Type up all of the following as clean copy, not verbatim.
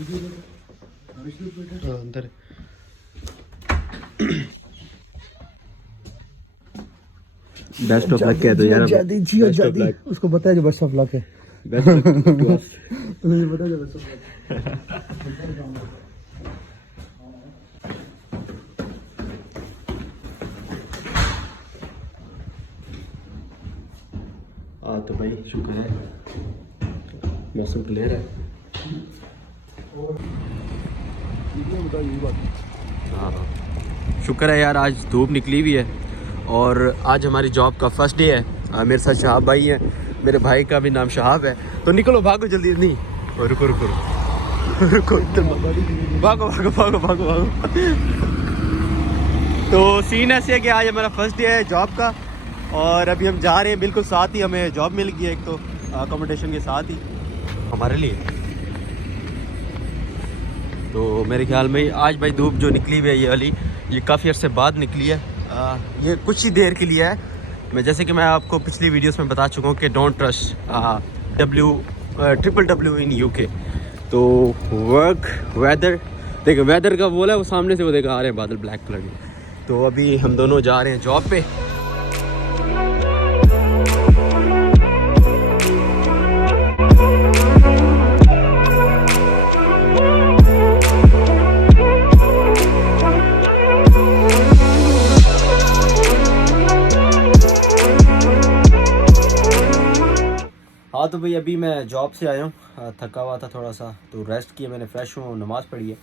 अंदर best of luck कह दो यार। बेस्ट ऑफ लक उसको बताया जो बेस्ट ऑफ लक है। Best of luck to us. तुम्हें पता है जो बेस्ट ऑफ लक। तो भाई शुक्र है मौसम क्लियर है। हाँ शुक्र है यार, आज धूप निकली हुई है और आज हमारी जॉब का फर्स्ट डे है। मेरे साथ शहाब भाई है, मेरे भाई का भी नाम शहाब है। तो निकलो भागो जल्दी, नहीं और रुको रुको रुको भागो भागो भागो भागो भागो। तो सीन ऐसे है कि आज हमारा फर्स्ट डे है जॉब का और अभी हम जा रहे हैं, बिल्कुल साथ ही हमें जॉब मिल गई है, एक तो अकोमोडेशन के साथ ही हमारे लिए। तो मेरे ख्याल में आज भाई धूप जो निकली हुई है ये वाली, ये काफ़ी अर्से बाद निकली है। ये कुछ ही देर के लिए है। मैं जैसे कि मैं आपको पिछली वीडियोस में बता चुका हूँ कि don't trust WWW in UK। तो वर्क वेदर देखो, वेदर का बोला है वो सामने से, वो देखा आ रहे हैं बादल ब्लैक कलर के। तो अभी हम दोनों जा रहे हैं जॉब पे। हाँ तो भाई अभी मैं जॉब से आया हूँ, थका हुआ था थोड़ा सा, तो रेस्ट किया मैंने, फ्रेश हुआ, नमाज़ पढ़ी है।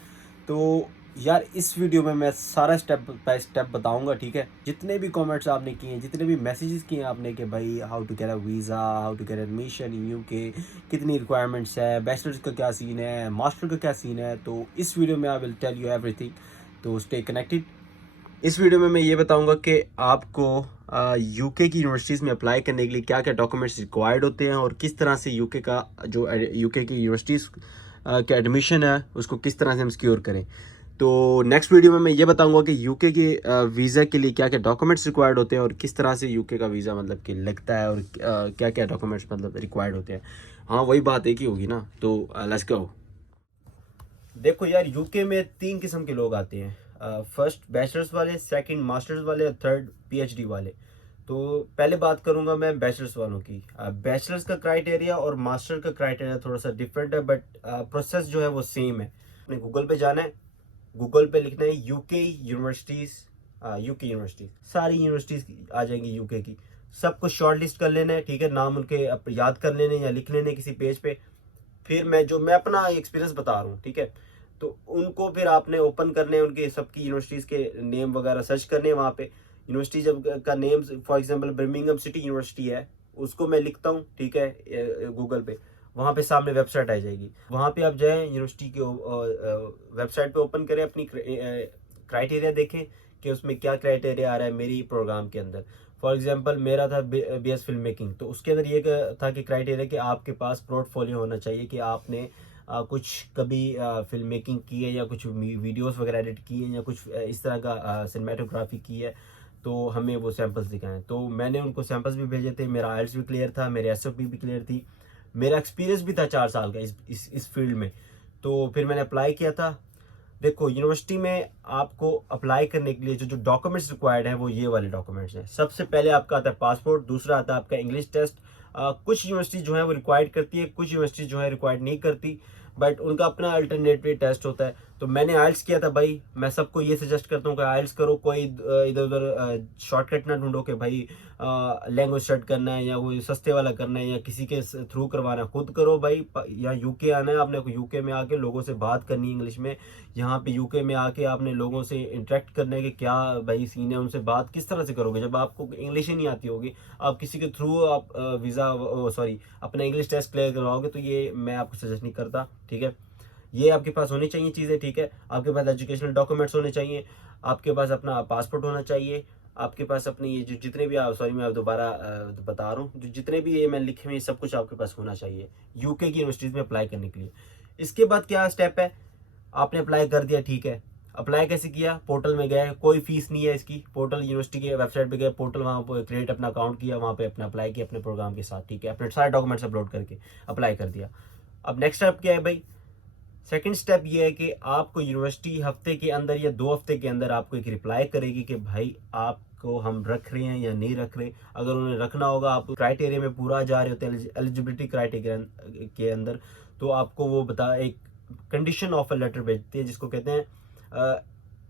तो यार इस वीडियो में मैं सारा स्टेप बाय स्टेप बताऊंगा, ठीक है। जितने भी कमेंट्स आपने किए हैं, जितने भी मैसेजेस किए हैं आपने कि भाई how to get a visa, how to get admission in UK, कितनी रिक्वायरमेंट्स है, बैचलर्स का क्या सीन है, मास्टर का क्या सीन है, तो इस वीडियो में I will tell you everything. तो स्टे कनेक्टेड। इस वीडियो में मैं ये बताऊंगा कि आपको UK की यूनिवर्सिटीज़ में अप्लाई करने के लिए क्या क्या डॉक्यूमेंट्स रिक्वायर्ड होते हैं और किस तरह से UK का जो UK की यूनिवर्सिटीज़ का एडमिशन है उसको किस तरह से हम सिक्योर करें। तो नेक्स्ट वीडियो में मैं ये बताऊंगा कि UK के वीज़ा के लिए क्या क्या डॉक्यूमेंट्स रिक्वायर्ड होते हैं और किस तरह से UK का वीज़ा मतलब कि लगता है और क्या क्या डॉक्यूमेंट्स मतलब रिक्वायर्ड होते हैं। हाँ वही बात एक ही होगी ना। तो लेट्स गो। देखो यार UK में 3 किस्म के लोग आते हैं, फर्स्ट बैचलर्स वाले, सेकंड मास्टर्स वाले और थर्ड PhD वाले। तो पहले बात करूंगा मैं बैचलर्स वालों की। बैचलर्स का क्राइटेरिया और मास्टर का क्राइटेरिया थोड़ा सा डिफरेंट है, बट प्रोसेस जो है वो सेम है। अपने गूगल पे जाना है, गूगल पे लिखना है UK यूनिवर्सिटीज़, UK यूनिवर्सिटीज़, सारी यूनिवर्सिटीज़ आ जाएंगी UK की। सबको शॉर्ट लिस्ट कर लेना है, ठीक है, नाम उनके याद कर लेने या लिख लेने किसी पेज पे। फिर मैं अपना एक्सपीरियंस बता रहा हूँ, ठीक है। तो उनको फिर आपने ओपन करने, उनके सबकी यूनिवर्सिटीज़ के नेम वगैरह सर्च करने वहाँ पे। यूनिवर्सिटी जब का name for example Birmingham city university है, उसको मैं लिखता हूँ, ठीक है, गूगल पे। वहाँ पे सामने वेबसाइट आ जाएगी, वहाँ पे आप जाएँ यूनिवर्सिटी के वेबसाइट पे, ओपन करें, अपनी क्राइटेरिया देखें कि उसमें क्या क्राइटेरिया आ रहा है मेरी प्रोग्राम के अंदर। फॉर एग्जांपल मेरा था BS फिल्म मेकिंग, तो उसके अंदर ये था कि क्राइटेरिया कि आपके पास पोर्टफोलियो होना चाहिए कि आपने कुछ कभी फिल्म मेकिंग की है या कुछ वीडियोस वगैरह एडिट की है या कुछ इस तरह का सिनेमेटोग्राफी की है, तो हमें वो सैंपल्स दिखाएं। तो मैंने उनको सैंपल्स भी भेजे थे, मेरा IELTS भी क्लियर था, मेरे SFP भी क्लियर थी, मेरा एक्सपीरियंस भी था 4 साल का इस फील्ड में। तो फिर मैंने अप्लाई किया था। देखो यूनिवर्सिटी में आपको अप्लाई करने के लिए जो जो डॉक्यूमेंट्स रिक्वायर्ड हैं वो ये वाले डॉक्यूमेंट्स हैं। सबसे पहले आपका आता है पासपोर्ट, दूसरा आता है आपका इंग्लिश टेस्ट। कुछ यूनिवर्सिटी जो है वो रिक्वायर्ड करती है, कुछ यूनिवर्सिटी जो है रिक्वायर्ड नहीं करती, बट उनका अपना अल्टरनेटिव टेस्ट होता है। तो मैंने IELTS किया था भाई। मैं सबको ये सजेस्ट करता हूँ कि IELTS करो, कोई इधर उधर शॉर्टकट ना ढूंढो कि भाई लैंग्वेज स्टडी करना है या कोई सस्ते वाला करना है या किसी के थ्रू करवाना है। खुद करो भाई। यहाँ UK आना है आपने, UK में आके लोगों से बात करनी है इंग्लिश में। यहाँ पे UK में आके आपने लोगों से इंटरेक्ट करना है कि क्या भाई सीन है, उनसे बात किस तरह से करोगे जब आपको इंग्लिश ही नहीं आती होगी। आप किसी के थ्रू आप वीज़ा अपना इंग्लिश टेस्ट क्लियर करवाओगे, तो ये मैं आपको सजेस्ट नहीं करता, ठीक है। ये आपके पास होनी चाहिए चीज़ें, ठीक है। आपके पास एजुकेशनल डॉक्यूमेंट्स होने चाहिए, आपके पास अपना पासपोर्ट होना चाहिए, आपके पास अपनी ये जो जितने भी मैं आप दोबारा बता रहा हूँ, जो जितने भी ये मैं लिखे हुए सब कुछ आपके पास होना चाहिए UK की यूनिवर्सिटीज़ में अप्लाई करने के लिए। इसके बाद क्या स्टेप है, आपने अप्लाई कर दिया, ठीक है। अप्लाई कैसे किया, पोर्टल में गए, कोई फीस नहीं है इसकी। पोर्टल यूनिवर्सिटी के वेबसाइट पे गए, पोर्टल वहाँ पर क्रिएट अपना अकाउंट किया, वहाँ पे अपना अप्लाई किया अपने प्रोग्राम के साथ, ठीक है। अपने सारे डॉक्यूमेंट्स अपलोड करके अप्लाई कर दिया। अब नेक्स्ट स्टेप क्या है भाई, सेकंड स्टेप ये है कि आपको यूनिवर्सिटी हफ्ते के अंदर या 2 हफ्ते के अंदर आपको एक रिप्लाई करेगी कि भाई आपको हम रख रहे हैं या नहीं रख रहे। अगर उन्हें रखना होगा, आप क्राइटेरिया में पूरा जा रहे होते हैं एलिजिबिलिटी क्राइटेरिया के अंदर, तो आपको वो बता एक कंडीशन ऑफर लेटर भेजती है, जिसको कहते हैं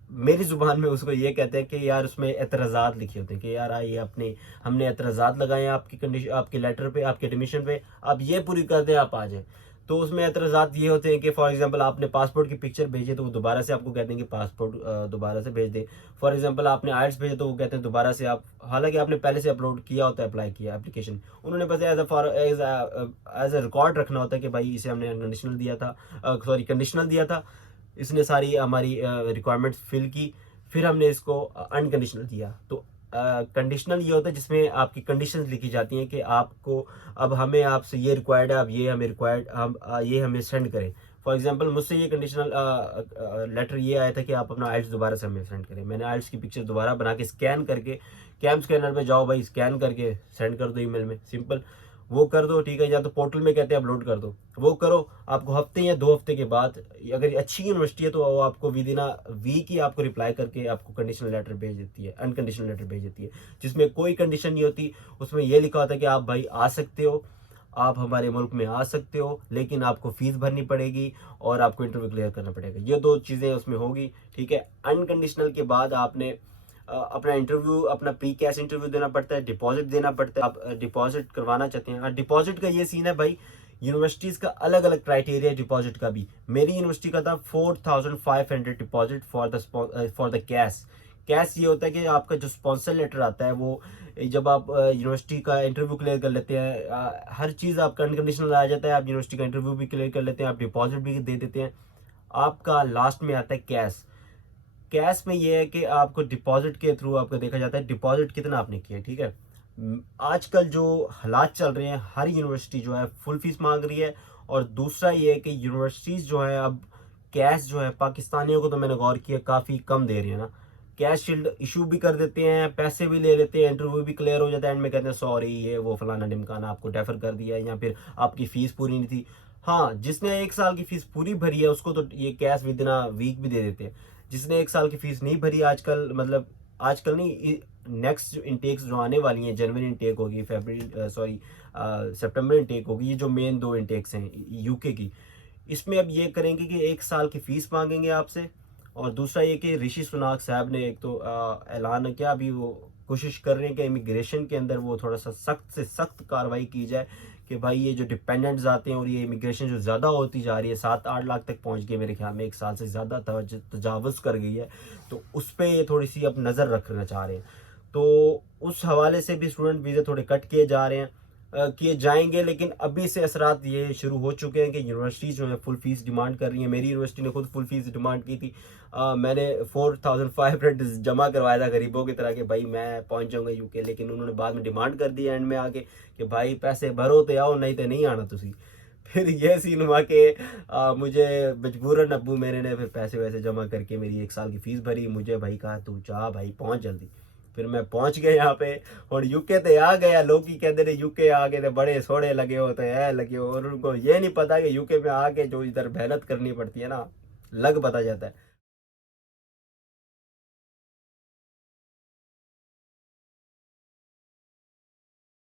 मेरी ज़ुबान में उसको ये कहते हैं कि यार उसमें एतराज़ात लिखे होते हैं कि यार ये अपने हमने एतराज़ात लगाए हैं आपकी कंडीशन, आपके लेटर पे, आपके एडमिशन पे, आप ये पूरी कर दें, आप आ जाएं। तो उसमें एतराज़ात ये होते हैं कि फॉर एग्जांपल आपने पासपोर्ट की पिक्चर भेजी तो वो दोबारा से आपको कहते हैं कि पासपोर्ट दोबारा से भेज दें। फॉर एग्जांपल आपने आइल्स भेजे तो वो कहते हैं दोबारा से आप, हालांकि आपने पहले से अपलोड किया होता है, अप्लाई किया एप्लीकेशन, उन्होंने बस एज अ रिकॉर्ड रखना होता है कि भाई इसे हमने अनकंडीशनल दिया था, सॉरी कंडीशनल दिया था, इसने सारी हमारी रिक्वायरमेंट्स फिल की, फिर हमने इसको अनकंडीशनल दिया। तो कंडीशनल ये होता है जिसमें आपकी कंडीशंस लिखी जाती हैं कि आपको अब हमें आपसे ये रिक्वायर्ड है, अब ये हमें रिक्वायर्ड, हम ये हमें सेंड करें। फॉर एग्जांपल मुझसे ये कंडीशनल लेटर ये आया था कि आप अपना आइल्स दोबारा से हमें सेंड करें। मैंने आइल्स की पिक्चर दोबारा बना के स्कैन करके, कैम स्कैनर में जाओ भाई, स्कैन करके सेंड कर दो ईमेल में, सिंपल वो कर दो, ठीक है। या तो पोर्टल में कहते हैं अपलोड कर दो, वो करो। आपको हफ्ते या 2 हफ्ते के बाद, अगर अच्छी यूनिवर्सिटी है तो वो आपको विद इन वीक ही आपको रिप्लाई करके आपको कंडीशनल लेटर भेज देती है, अनकंडीशनल लेटर भेज देती है, जिसमें कोई कंडीशन नहीं होती। उसमें ये लिखा होता है कि आप भाई आ सकते हो, आप हमारे मुल्क में आ सकते हो, लेकिन आपको फीस भरनी पड़ेगी और आपको इंटरव्यू क्लियर करना पड़ेगा। ये 2 चीज़ें उसमें होगी, ठीक है। अनकंडीशनल के बाद आपने अपना इंटरव्यू, अपना प्री कैश इंटरव्यू देना पड़ता है, डिपॉजिट देना पड़ता है। आप डिपॉजिट करवाना चाहते हैं, डिपॉजिट का ये सीन है भाई, यूनिवर्सिटीज़ का अलग अलग क्राइटेरिया है डिपॉजिट का भी। मेरी यूनिवर्सिटी का था 4500 deposit for the cash. Cash ये होता है कि आपका जो स्पॉन्सर लेटर आता है, वो जब आप यूनिवर्सिटी का इंटरव्यू क्लियर कर लेते हैं, हर चीज़ आपका अनकंडीशनल आ जाता है, आप यूनिवर्सिटी का इंटरव्यू भी क्लियर कर लेते हैं, आप डिपॉजिट भी दे देते हैं, आपका लास्ट में आता है कैश। कैश में ये है कि आपको डिपॉजिट के थ्रू आपको देखा जाता है डिपॉजिट कितना आपने किया, ठीक है। आजकल जो हालात चल रहे हैं, हर यूनिवर्सिटी जो है फुल फीस मांग रही है। और दूसरा ये है कि यूनिवर्सिटीज़ जो है अब कैश जो है, पाकिस्तानियों को तो मैंने गौर किया काफ़ी कम दे रही है ना। कैश शील्ड इशू भी कर देते हैं, पैसे भी ले लेते हैं, इंटरव्यू भी क्लियर हो जाता है, एंड में कहते हैं सॉरी ये वो फलाना ढिमकाना, आपको डेफर कर दिया, या फिर आपकी फ़ीस पूरी नहीं थी। हाँ, जिसने 1 साल की फ़ीस पूरी भरी है उसको तो ये कैश विद इन वीक भी दे देते हैं। जिसने 1 साल की फ़ीस नहीं भरी, आजकल मतलब आजकल नहीं, नेक्स्ट जो इंटेक्स जो आने वाली हैं, जनवरी इंटेक होगी, फरवरी सॉरी सितंबर इंटेक होगी, ये जो मेन 2 इंटेक्स हैं यूके की, इसमें अब ये करेंगे कि 1 साल की फ़ीस मांगेंगे आपसे। और दूसरा ये कि ऋषि सुनाक साहब ने एक तो ऐलान किया, अभी वो कोशिश कर रहे हैं कि इमिग्रेशन के अंदर वो थोड़ा सा सख्त से सख्त कार्रवाई की जाए कि भाई ये जो डिपेंडेंट्स आते हैं और ये इमिग्रेशन जो ज़्यादा होती जा रही है, 7-8 लाख तक पहुंच गई मेरे ख्याल में, 1 साल से ज़्यादा तजावुज़ कर गई है, तो उस पर ये थोड़ी सी अब नज़र रखना चाह रहे हैं। तो उस हवाले से भी स्टूडेंट वीज़े थोड़े कट किए जा रहे हैं, किए जाएंगे। लेकिन अभी से असरात ये शुरू हो चुके हैं कि यूनिवर्सिटी जो है फुल फीस डिमांड कर रही है। मेरी यूनिवर्सिटी ने खुद फुल फीस डिमांड की थी। मैंने 4500 जमा करवाया था गरीबों की तरह कि भाई मैं पहुंच जाऊंगा यूके, लेकिन उन्होंने बाद में डिमांड कर दी एंड में आके कि भाई पैसे भरो तो आओ, नहीं तो नहीं आना तुसी। फिर ये सीन हुआ कि मुझे मजबूरन अब्बू मेरे ने फिर पैसे वैसे जमा करके मेरी 1 साल की फ़ीस भरी। मुझे भाई कहा तू जा भाई पहुंच जल्दी। फिर मैं पहुंच गया यहाँ पे, और यूके ते आ गया। लोग ही कहते थे यूके आ गए थे, बड़े सोड़े लगे होते हैं लगे हो, और उनको ये नहीं पता कि यूके में आके जो इधर मेहनत करनी पड़ती है ना, लग पता जाता है।